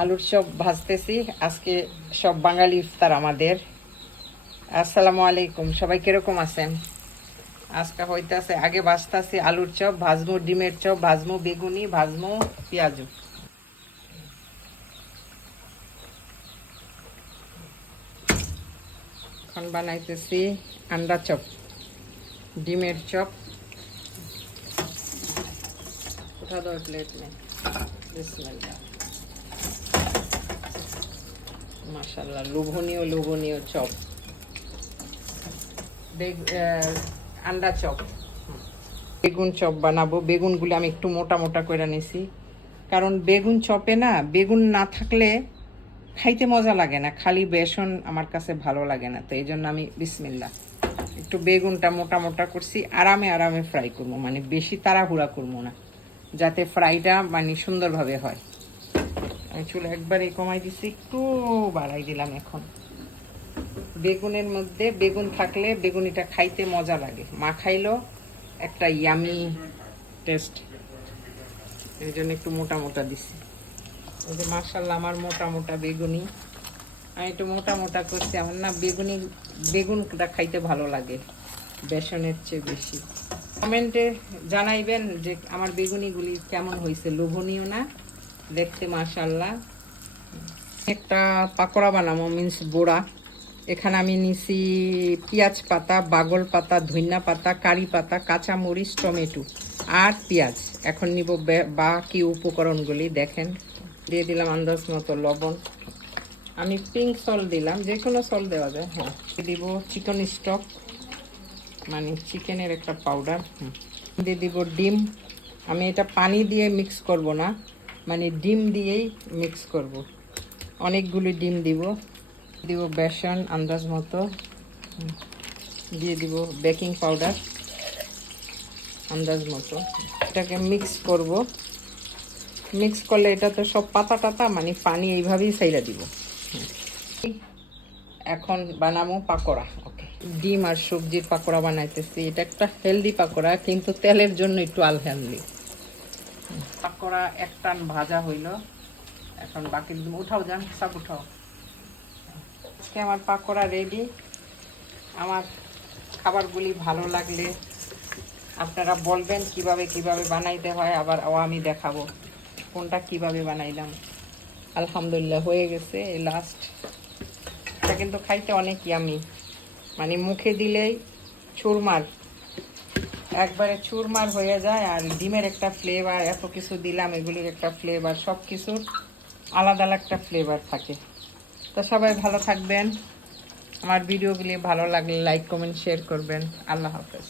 আলুর চপ ভাজতেছি। আজকে সব বাঙালি ইফতার আমাদের। আসসালামু আলাইকুম, সবাই কিরকম আছেন? আজকে হইতাছে, আগে ভাজতাছি আলুর চপ, ভাজমু ডিমের চপ, ভাজমু বেগুনি, ভাজমু পেঁয়াজু। এখন বানাইতেছি আন্ডা চপ, ডিমের চপ। উঠা দাও প্লেট মে। বিসমিল্লাহ। মাশাআল্লাহ, লোভনীয় লোভনীয় চপ, আন্ডা চপ। বেগুন চপ বানাবো। বেগুনগুলো আমি একটু মোটা মোটা করে নিছি, কারণ বেগুন চপে না বেগুন না থাকলে খাইতে মজা লাগে না, খালি বেসন আমার কাছে ভালো লাগে না। তো এই জন্য আমি বিসমিল্লাহ একটু বেগুনটা মোটা মোটা করছি। আরামে আরামে ফ্রাই করবো, মানে বেশি তাড়াহুড়া করবো না, যাতে ফ্রাইটা মানে সুন্দরভাবে হয়। আমি চুলা একবারে কমাই দিছি, একটু বাড়াই দিলাম। এখন বেগুনের মধ্যে বেগুন থাকলে বেগুনিটা খাইতে মজা লাগে, মা খাইলো একটা ইয়ামি টেস্ট। এই জন্য একটু মোটা মোটা দিছি। এই যে মাশাআল্লাহ আমার মোটা মোটা বেগুনি, আমি একটু মোটা মোটা করছি। আমার না বেগুনটা খাইতে ভালো লাগে বেসনের চেয়ে বেশি। কমেন্টে জানাইবেন যে আমার বেগুনিগুলি কেমন হয়েছে, লোভনীয় না দেখতে? মাশাআল্লাহ। একটা পাকোড়া বানাবো, মিন্স বোড়া। এখানে আমি নিছি পেঁয়াজ পাতা, বাগল পাতা, ধনিয়া পাতা, কারি পাতা, কাঁচামরিচ, টমেটো আর পেঁয়াজ। এখন নিব বাকি উপকরণগুলি। দেখেন, দিয়ে দিলাম আন্দাজ মতো লবণ। আমি পিঙ্ক সল্ট দিলাম, যে কোনো সল্ট দেওয়া যায়। হ্যাঁ, দিব চিকেন স্টক, মানে চিকেনের একটা পাউডার। দিয়ে দিব ডিম। আমি এটা পানি দিয়ে মিক্স করব না, মানে ডিম দিয়েই মিক্স করব। অনেকগুলি ডিম দিব। দিব বেসন আন্দাজ মতো, দিয়ে দিব বেকিং পাউডার আন্দাজ মতো। এটাকে মিক্স করব। মিক্স করলে এটা তো সব পাতা টাতা, মানে পানি এইভাবেই ছাইড়া দিব। এখন বানাবো পাকোড়া। ওকে, ডিম আর সবজির পাকোড়া বানাইতেছি। এটা একটা হেলদি পাকোড়া, কিন্তু তেলের জন্য একটু আনহেলদি। পাকোড়া এক টান ভাজা হইল, এখন বাকি উঠাও, যান সব উঠাও। আজকে আমার পাকোড়া রেডি। আমার খাবারগুলি ভালো লাগলে আপনারা বলবেন কিভাবে কিভাবে বানাইতে হয়, আবার আমি দেখাবো কোনটা কিভাবে বানাইলাম। আলহামদুলিল্লাহ হয়ে গেছে। এই লাস্ট এটা কিন্তু খাইতে অনেক ইয়ামি, মানে মুখে দিলেই চুরমার, একবারে চুরমার হয়ে যায়। আর ডিমের একটা ফ্লেভার, এত কিছু দিলাম, এগুলির একটা ফ্লেভার, সব কিছুর আলাদা একটা ফ্লেভার থাকে। তো সবাই ভালো থাকবেন। আমার ভিডিওগুলি ভালো লাগলে লাইক কমেন্ট শেয়ার করবেন। আল্লাহ হাফেজ।